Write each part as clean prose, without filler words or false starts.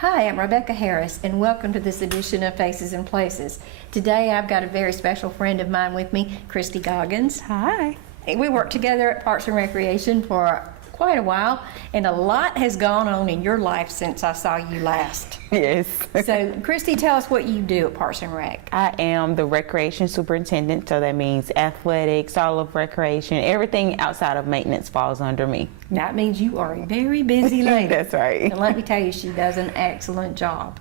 Hi, I'm Rebecca Harris, and welcome to this edition of Faces and Places. Today I've got a very special friend of mine with me, Kristi Goggins. Hi. We worked together at Parks and Recreation for quite a while, and a lot has gone on in your life since I saw you last. Yes. So, Kristi, tell us what you do at Parks and Rec. I am the recreation superintendent, so that means athletics, all of recreation, everything outside of maintenance falls under me. That means you are a very busy lady. That's right. And let me tell you, she does an excellent job.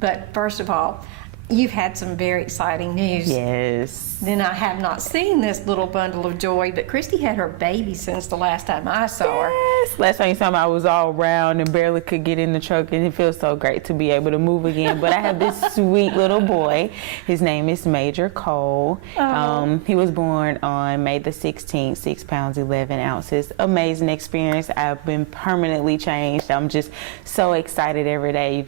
But first of all, you've had some very exciting news. Yes. Then I have not seen this little bundle of joy, but Kristi had her baby since the last time I saw her. Yes. Last time you saw me, I was all round and barely could get in the truck, and it feels so great to be able to move again. But I have this sweet little boy. His name is Major Cole. Oh. He was born on May the 16th, 6 pounds, 11 ounces. Amazing experience. I've been permanently changed. I'm just so excited every day. You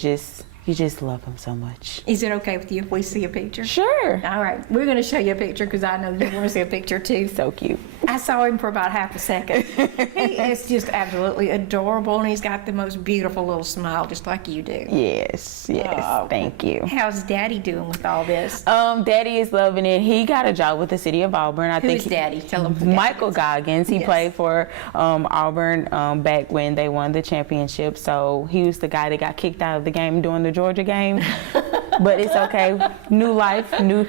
just love him so much. Is it okay with you if we see a picture? Sure. All right. We're going to show you a picture because I know you want to see a picture too. So cute. I saw him for about half a second. He is just absolutely adorable, and he's got the most beautiful little smile, just like you do. Yes. Oh. Thank you. How's Daddy doing with all this? Daddy is loving it. He got a job with the city of Auburn. Who's Daddy? Tell him. Who Michael Daddy is. Goggins. He Yes. played for Auburn back when they won the championship. So he was the guy that got kicked out of the game during the Georgia game. But it's okay. New life, new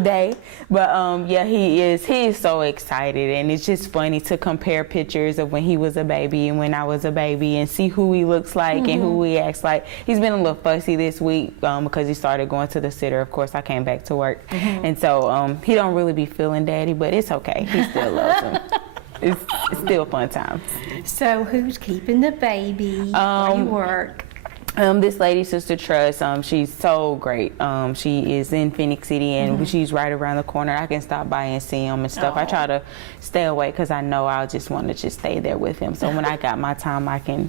day. But yeah, he is so excited, and it's just funny to compare pictures of when he was a baby and when I was a baby and see who he looks like and who he acts like. He's been a little fussy this week because he started going to the sitter. Of course, I came back to work, and so he don't really be feeling Daddy, but it's okay. He still loves him. It's still fun times. So who's keeping the baby while you work? This lady, Sister Trust, she's so great. She is in Phoenix City, and she's right around the corner. I can stop by and see him and stuff. Oh. I try to stay away because I know I'll just want to just stay there with him. So when I got my time, I can,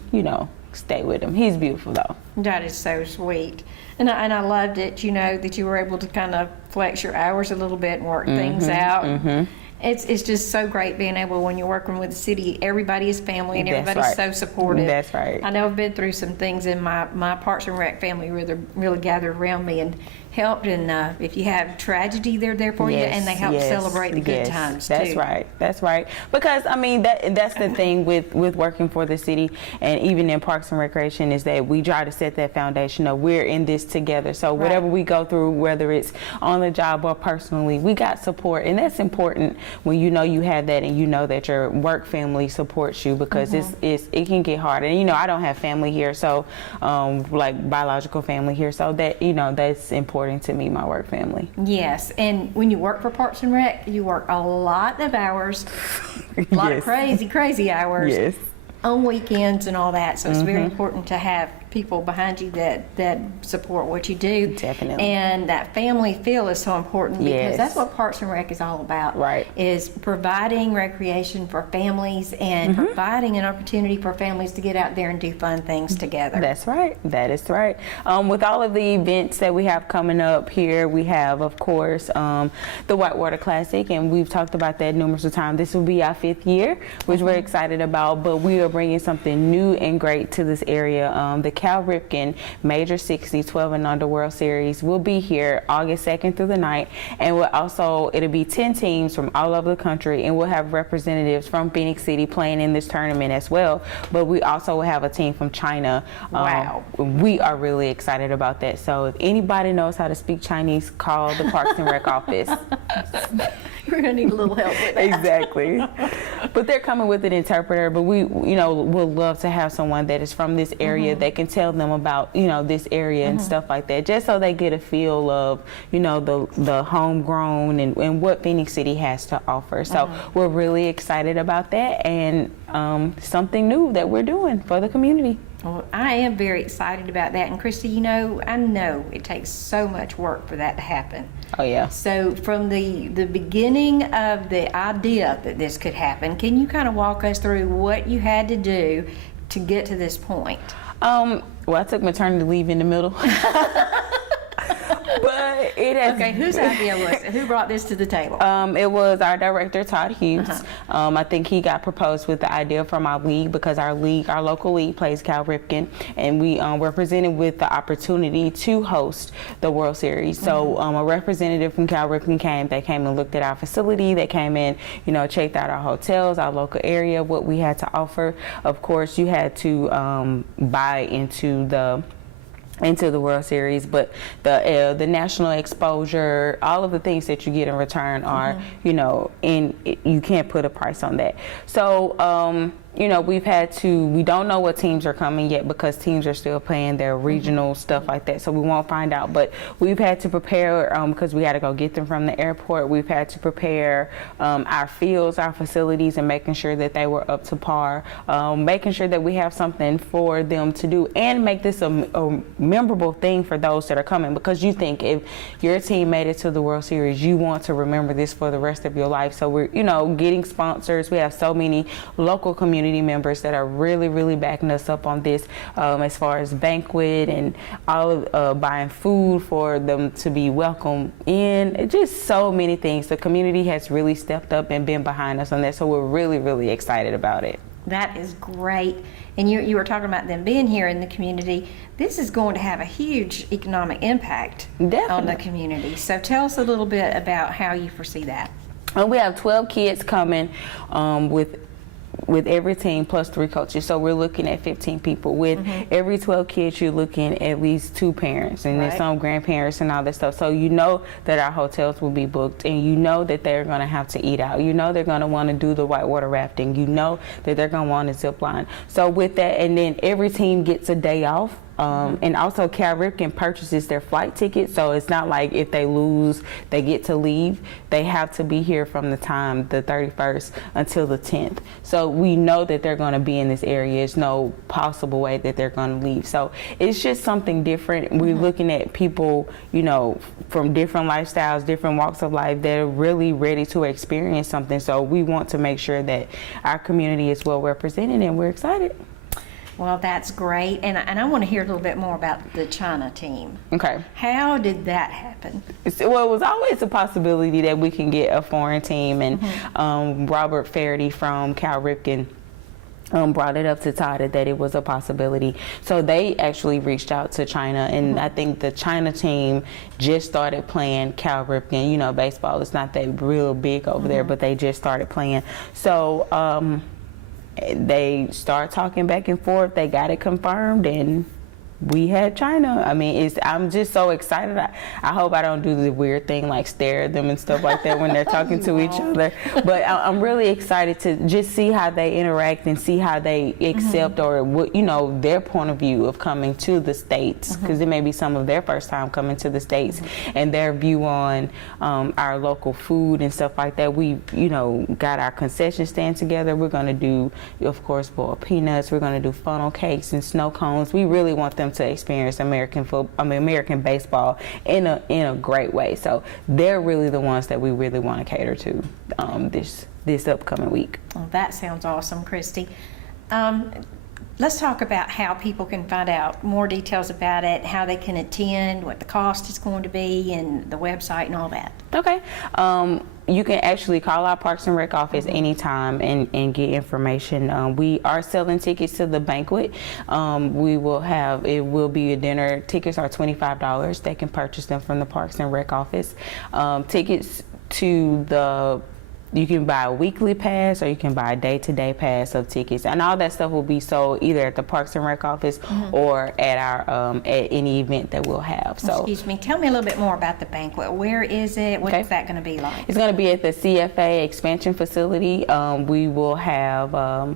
stay with him. He's beautiful, though. That is so sweet. And I loved it, that you were able to kind of flex your hours a little bit and work things out. It's just so great being able, when you're working with the city, everybody is family and That's everybody's right. so supportive. That's right. I know I've been through some things in my Parks and Rec family really gathered around me and helped, and if you have tragedy, they're there for you, and they help celebrate the good times too. That's right. Because that's the thing with working for the city, and even in Parks and Recreation, is that we try to set that foundation of we're in this together. So whatever we go through, whether it's on the job or personally, we got support, and that's important when you know you have that, and you know that your work family supports you, because it can get hard. And I don't have family here, so like biological family here, so that that's important to me, my work family. Yes, and when you work for Parks and Rec, you work a lot of hours, a lot of crazy hours. Yes. On weekends and all that, so it's very important to have people behind you that support what you do. Definitely. And that family feel is so important, because that's what Parks and Rec is all about. Right. Is providing recreation for families and providing an opportunity for families to get out there and do fun things together. That's right. That is right. With all of the events that we have coming up here, we have, of course, the Whitewater Classic, and we've talked about that numerous of times. This will be our 5th year, which we're excited about, but we are bringing something new and great to this area. The Cal Ripken Major 60 12 and Under World Series will be here August 2nd through the 9th, and it'll be 10 teams from all over the country, and we'll have representatives from Phoenix City playing in this tournament as well, but we also will have a team from China. Wow. We are really excited about that, so if anybody knows how to speak Chinese, call the Parks and Rec office. We're going to need a little help with that. Exactly. But they're coming with an interpreter, but we would love to have someone that is from this area that can tell them about this area and stuff like that, just so they get a feel of the homegrown and what Phoenix City has to offer. So we're really excited about that, and something new that we're doing for the community. Well, I am very excited about that. And Kristi, I know it takes so much work for that to happen. Oh yeah. So from the beginning of the idea that this could happen, can you kind of walk us through what you had to do to get to this point? Well, I took maternity leave in the middle. But it has. Okay, whose idea was it? Who brought this to the table? It was our director, Todd Hughes. I think he got proposed with the idea from our league because our local league plays Cal Ripken, and we were presented with the opportunity to host the World Series. So a representative from Cal Ripken came. They came and looked at our facility. They came in, checked out our hotels, our local area, what we had to offer. Of course, you had to buy into the World Series, but the national exposure, all of the things that you get in return are, you can't put a price on that. So, we don't know what teams are coming yet because teams are still playing their regional stuff like that, so we won't find out. But we've had to prepare because we got to go get them from the airport. We've had to prepare our fields, our facilities, and making sure that they were up to par, making sure that we have something for them to do, and make this a memorable thing for those that are coming, because you think if your team made it to the World Series, you want to remember this for the rest of your life. So we're, getting sponsors. We have so many local community members that are really, really backing us up on this, as far as banquet and all of buying food for them to be welcome in. Just so many things. The community has really stepped up and been behind us on that, so we're really, really excited about it. That is great. And you were talking about them being here in the community. This is going to have a huge economic impact on the community. So tell us a little bit about how you foresee that. We have 12 kids coming with every team plus 3 coaches, so we're looking at 15 people. With every 12 kids, you're looking at least 2 parents, and then some grandparents and all that stuff. So that our hotels will be booked, and that they're going to have to eat out. They're going to want to do the whitewater rafting. That they're going to want to zip line. So with that, and then every team gets a day off. And also Cal Ripken purchases their flight tickets, so it's not like if they lose, they get to leave. They have to be here from the 31st until the 10th. So we know that they're going to be in this area. There's no possible way that they're going to leave. So it's just something different. We're looking at people, from different lifestyles, different walks of life that are really ready to experience something. So we want to make sure that our community is well represented, and we're excited. Well, that's great. And I want to hear a little bit more about the China team. Okay. How did that happen? Well, it was always a possibility that we can get a foreign team. And Robert Faraday from Cal Ripken brought it up to Todd that it was a possibility. So they actually reached out to China, and I think the China team just started playing Cal Ripken. Baseball is not that real big over there, but they just started playing. So they start talking back and forth. They got it confirmed, and we had China. I mean, I'm just so excited. I hope I don't do the weird thing like stare at them and stuff like that when they're talking to each other. But I'm really excited to just see how they interact and see how they accept or what, their point of view of coming to the States, because it may be some of their first time coming to the States, and their view on our local food and stuff like that. We, got our concession stand together. We're going to do, of course, boiled peanuts. We're going to do funnel cakes and snow cones. We really want them to experience American baseball in a great way. So they're really the ones that we really want to cater to this upcoming week. Well, that sounds awesome, Kristi. Let's talk about how people can find out more details about it, how they can attend, what the cost is going to be, and the website and all that. Okay. You can actually call our Parks and Rec office anytime and get information. We are selling tickets to the banquet. It will be a dinner. Tickets are $25. They can purchase them from the Parks and Rec office. Tickets to you can buy a weekly pass, or you can buy a day-to-day pass of tickets, and all that stuff will be sold either at the Parks and Rec office or at our at any event that we'll have. So, excuse me, tell me a little bit more about the banquet. Where is it? What is that going to be like? It's going to be at the CFA expansion facility. We will have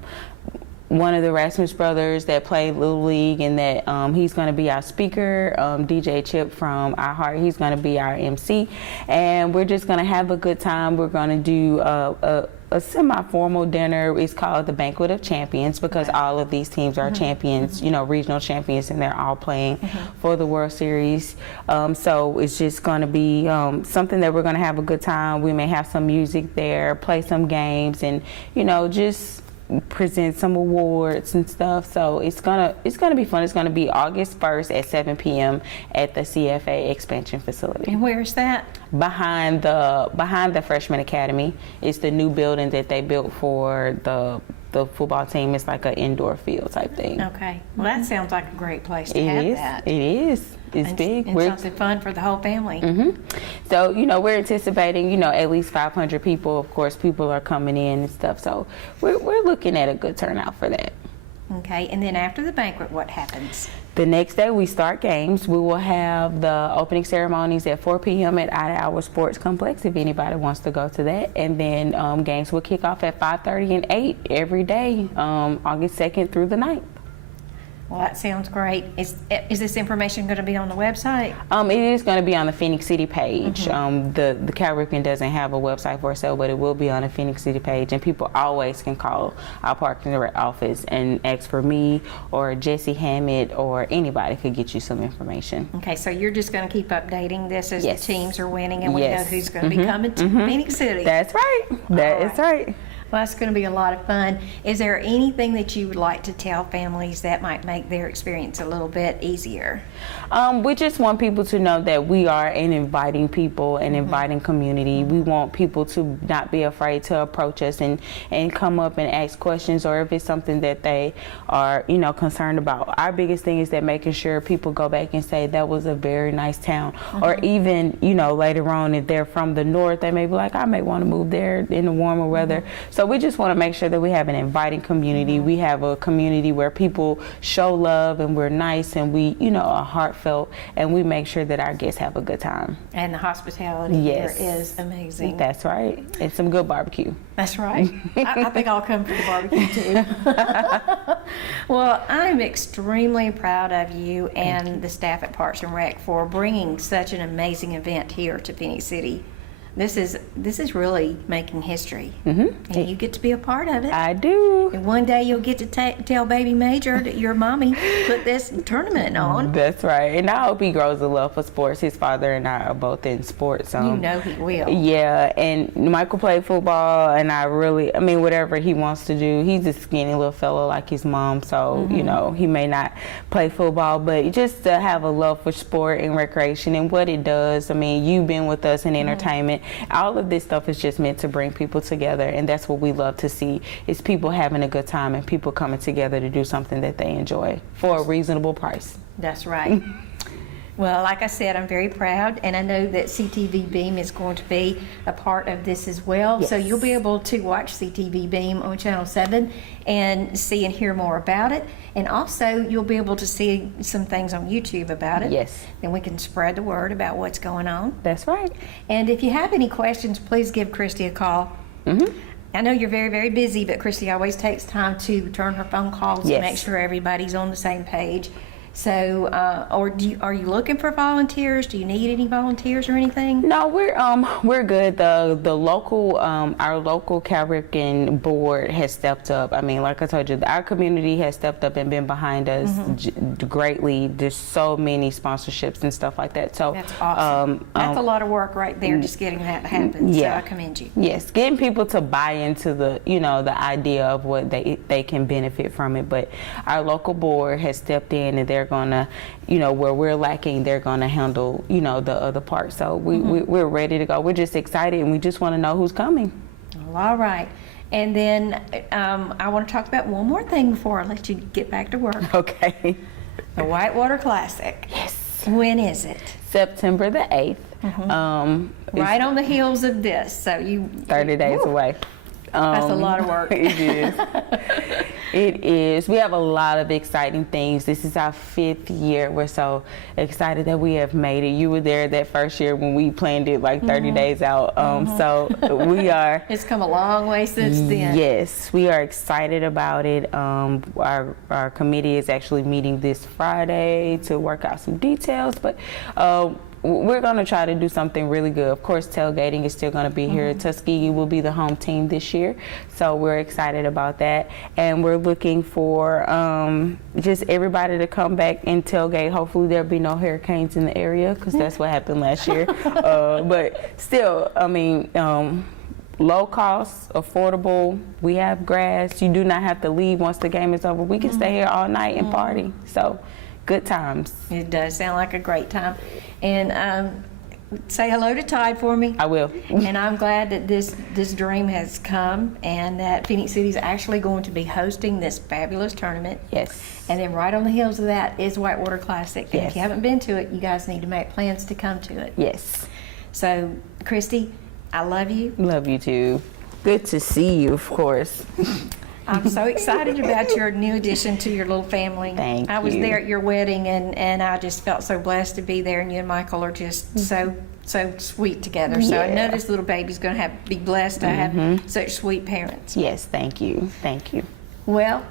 one of the Rasmus brothers that played Little League, and that he's going to be our speaker. DJ Chip from Our Heart, he's going to be our MC, and we're just going to have a good time. We're going to do a semi-formal dinner. It's called the Banquet of Champions, because all of these teams are champions, regional champions, and they're all playing for the World Series. So it's just going to be something that we're going to have a good time. We may have some music there, play some games, and just present some awards and stuff. So it's gonna be fun. It's gonna be August 1st at 7 p.m. at the CFA expansion facility. And where is that? Behind the Freshman Academy. It's the new building that they built for the football team. Is like an indoor field type thing. Okay. Well, that sounds like a great place to have that. It is. It's big. And something fun for the whole family. So, we're anticipating, at least 500 people. Of course, people are coming in and stuff. So we're looking at a good turnout for that. Okay. And then after the banquet, what happens? The next day we start games. We will have the opening ceremonies at 4 p.m. at Ida Hour Sports Complex if anybody wants to go to that. And then games will kick off at 5:30 and 8 every day, August 2nd through the 9th. Well, that sounds great. Is this information going to be on the website? It is going to be on the Phoenix City page. The Cal Ripken doesn't have a website for sale, but it will be on the Phoenix City page. And people always can call our Park and Rec office and ask for me or Jesse Hammett, or anybody could get you some information. Okay, so you're just going to keep updating this as Yes. the teams are winning, and we Yes. know who's going to be coming to Phoenix City. That's right. That is right. Well, that's going to be a lot of fun. Is there anything that you would like to tell families that might make their experience a little bit easier? We just want people to know that we are an inviting people, an inviting community. We want people to not be afraid to approach us and come up and ask questions, or if it's something that they are, concerned about. Our biggest thing is that making sure people go back and say that was a very nice town. Or even, later on, if they're from the north, they may be like, I may want to move there in the warmer weather. So we just want to make sure that we have an inviting community. We have a community where people show love and we're nice and we, are heartfelt, and we make sure that our guests have a good time. And the hospitality Yes. here is amazing. That's right. And some good barbecue. That's right. I think I'll come for the barbecue too. Well, I'm extremely proud of you and the staff at Parks and Rec for bringing such an amazing event here to Phoenix City. This is really making history, and you get to be a part of it. I do. And one day you'll get to tell Baby Major that your mommy put this tournament on. That's right. And I hope he grows a love for sports. His father and I are both in sports. You know he will. Yeah, and Michael played football, and whatever he wants to do. He's a skinny little fellow like his mom, so, he may not play football, but just to have a love for sport and recreation and what it does. You've been with us in entertainment. All of this stuff is just meant to bring people together, and that's what we love to see, is people having a good time and people coming together to do something that they enjoy for a reasonable price. That's right. Well, like I said, I'm very proud, and I know that CTV Beam is going to be a part of this as well. Yes. So you'll be able to watch CTV Beam on Channel 7 and see and hear more about it. And also, you'll be able to see some things on YouTube about it. Yes. Then we can spread the word about what's going on. That's right. And if you have any questions, please give Kristi a call. I know you're very, very busy, but Kristi always takes time to return her phone calls Yes. and make sure everybody's on the same page. So, are you looking for volunteers? Do you need any volunteers or anything? No, we're good. The local our local Cal Ripken board has stepped up. Like I told you, our community has stepped up and been behind us greatly. There's so many sponsorships and stuff like that. So That's awesome. That's a lot of work right there, just getting that to happen. Yeah. So I commend you. Yes, getting people to buy into the the idea of what they can benefit from it. But our local board has stepped in, and they're gonna, where we're lacking, they're gonna handle, the other part. So we're ready to go. We're just excited, and we just want to know who's coming. Well, all right. And then I want to talk about one more thing before I let you get back to work. Okay. The Whitewater Classic. Yes. When is it? September the 8th. Right on the heels of this. So 30 days away. That's a lot of work. It is. It is. We have a lot of exciting things. This is our 5th year. We're so excited that we have made it. You were there that first year when we planned it like 30 days out. So we are. It's come a long way since then. Yes, we are excited about it. Our committee is actually meeting this Friday to work out some details, but we're going to try to do something really good. Of course, tailgating is still going to be here. Tuskegee will be the home team this year, so we're excited about that. And we're looking for just everybody to come back and tailgate. Hopefully there'll be no hurricanes in the area, because that's what happened last year. But still, low cost, affordable. We have grass. You do not have to leave once the game is over. We can stay here all night and party. So, good times. It does sound like a great time. And say hello to Tide for me. I will. And I'm glad that this dream has come and that Phoenix City is actually going to be hosting this fabulous tournament. Yes. And then right on the heels of that is Whitewater Classic. And Yes. if you haven't been to it, you guys need to make plans to come to it. Yes. So, Kristi, I love you. Love you too. Good to see you, of course. I'm so excited about your new addition to your little family. Thank I was you. there at your wedding, and I just felt so blessed to be there. And you and Michael are just so sweet together. So I know Yeah. this little baby's going to be blessed to have such sweet parents. Yes, thank you. Thank you. Well,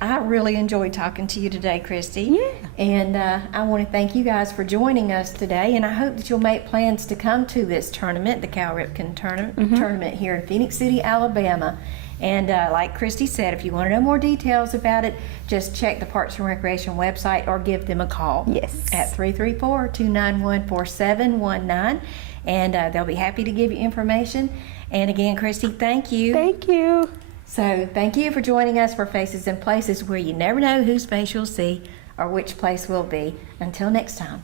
I really enjoyed talking to you today, Kristi. Yeah. And I want to thank you guys for joining us today. And I hope that you'll make plans to come to this tournament, the Cal Ripken tournament here in Phoenix City, Alabama. And like Kristi said, if you want to know more details about it, just check the Parks and Recreation website or give them a call. Yes. At 334-291-4719. And they'll be happy to give you information. And again, Kristi, thank you. Thank you. So thank you for joining us for Faces and Places, where you never know whose face you'll see or which place will be. Until next time.